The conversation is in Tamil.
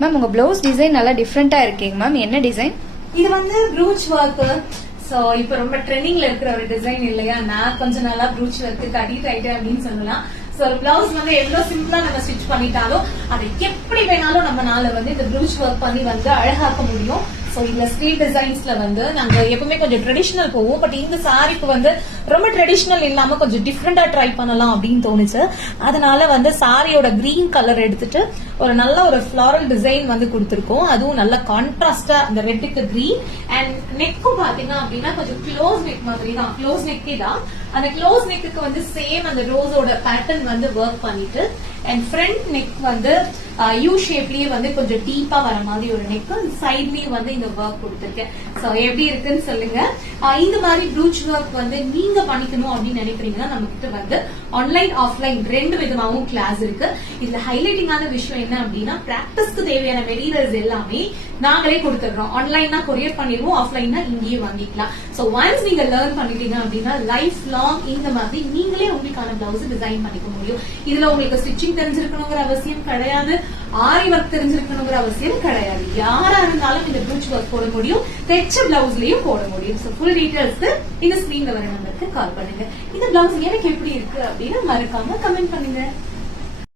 மேம் உங்க பிளவுஸ் டிசைன் நல்லா டிஃப்ரெண்டா இருக்கீங்க மேம். என்ன டிசைன் இது? வந்து ப்ரூச் ஒர்க். சோ இப்ப ரொம்ப ட்ரெண்டிங்ல இருக்கிற ஒரு டிசைன் இல்லையா? நான் கொஞ்சம் நல்லா ப்ரூச் ஒர்க்கு அடிக்ட் ஆயிட்டேன் அப்படின்னு சொல்லலாம். சோ ஒரு பிளவுஸ் வந்து எவ்வளவு சிம்பிளா நம்ம ஸ்டிச் பண்ணிட்டாலும் அதை எப்படி வேணாலும் நம்மனால வந்து இந்த ப்ரூச் ஒர்க் பண்ணி வந்து அழகாக்க முடியும். சோ இந்த ஸ்ட்ரீட் டிசைன்ஸ்ல வந்து நாங்க எப்பவுமே கொஞ்சம் ட்ரெடிஷனல் போவோம். பட் இந்த சாரிக்கு வந்து ரொம்ப ட்ரெடிஷனல் இல்லாம கொஞ்சம் டிஃப்ரெண்டா ட்ரை பண்ணலாம் அப்படின்னு தோணுச்சு. அதனால வந்து சாரியோட கிரீன் கலர் எடுத்துட்டு ஒரு நல்ல ஒரு ஃபிளாரல் டிசைன் வந்து கொடுத்திருக்கோம். அதுவும் நல்ல கான்ட்ராஸ்டா அந்த ரெட்டுக்கு கிரீன். அண்ட் நெக்கும் பாத்தீங்க அப்படின்னா கொஞ்சம் க்ளோஸ் நெக் மாதிரி தான், க்ளோஸ் நெக்கே தான். அந்த க்ளோஸ் நெக்கு வந்து சேம் அந்த ரோஸோட பேட்டர்ன் வந்து ஒர்க் பண்ணிட்டு அண்ட் ஃப்ரண்ட் நெக் வந்து யூ ஷேப்லயே வந்து கொஞ்சம் டீப்பா வர மாதிரி ஒரு நெக், சைட்லயும் வந்து இந்த ஒர்க் கொடுத்திருக்கேன். சோ எப்படி இருக்குன்னு சொல்லுங்க. இந்த மாதிரி ப்ரூச் ஒர்க் வந்து நீங்க பண்ணிக்கணும் அப்படின்னு நினைக்கிறீங்கன்னா நம்ம கிட்ட வந்து ஆன்லைன் ஆஃப்லைன் ரெண்டு விதமாவும் கிளாஸ் இருக்கு. இதுல ஹைலைட்டிங்கான விஷயம் என்ன அப்படின்னா பிராக்டிஸ்க்கு தேவையான மெட்டீரியல்ஸ் எல்லாமே நாங்களே கொடுத்துடுறோம். ஆன்லைன்னா கொரியர் பண்ணிடுவோம், ஆஃப்லைன்னா இங்கேயே வாங்கிக்கலாம். சோ ஒன்ஸ் நீங்க லேர்ன் பண்ணிட்டீங்க அப்படின்னா லைஃப் லாங் இந்த மாதிரி நீங்களே உங்களுக்கான பிளவுஸ் டிசைன் பண்ணிக்க முடியும். இதுல உங்களுக்கு ஸ்டிச்சிங் தெரிஞ்சிருக்கணுங்கிற அவசியம் கிடையாது, ஆரி ஒர்க் தெரிஞ்சிருக்கணுங்கிற அவசியம் கிடையாது. யாரா இருந்தாலும் இந்த ப்ரூச் ஒர்க் போட முடியும், தைச்ச பிளவுஸ்லயும் போட முடியும். சோ ஃபுல் டீடைல்ஸ்க்கு இந்த ஸ்கிரீன்ல வர நம்பருக்கு கால் பண்ணுங்க. இந்த பிளவுஸ் எனக்கு எப்படி இருக்கு அப்படின்னு மறக்காம கமெண்ட் பண்ணுங்க.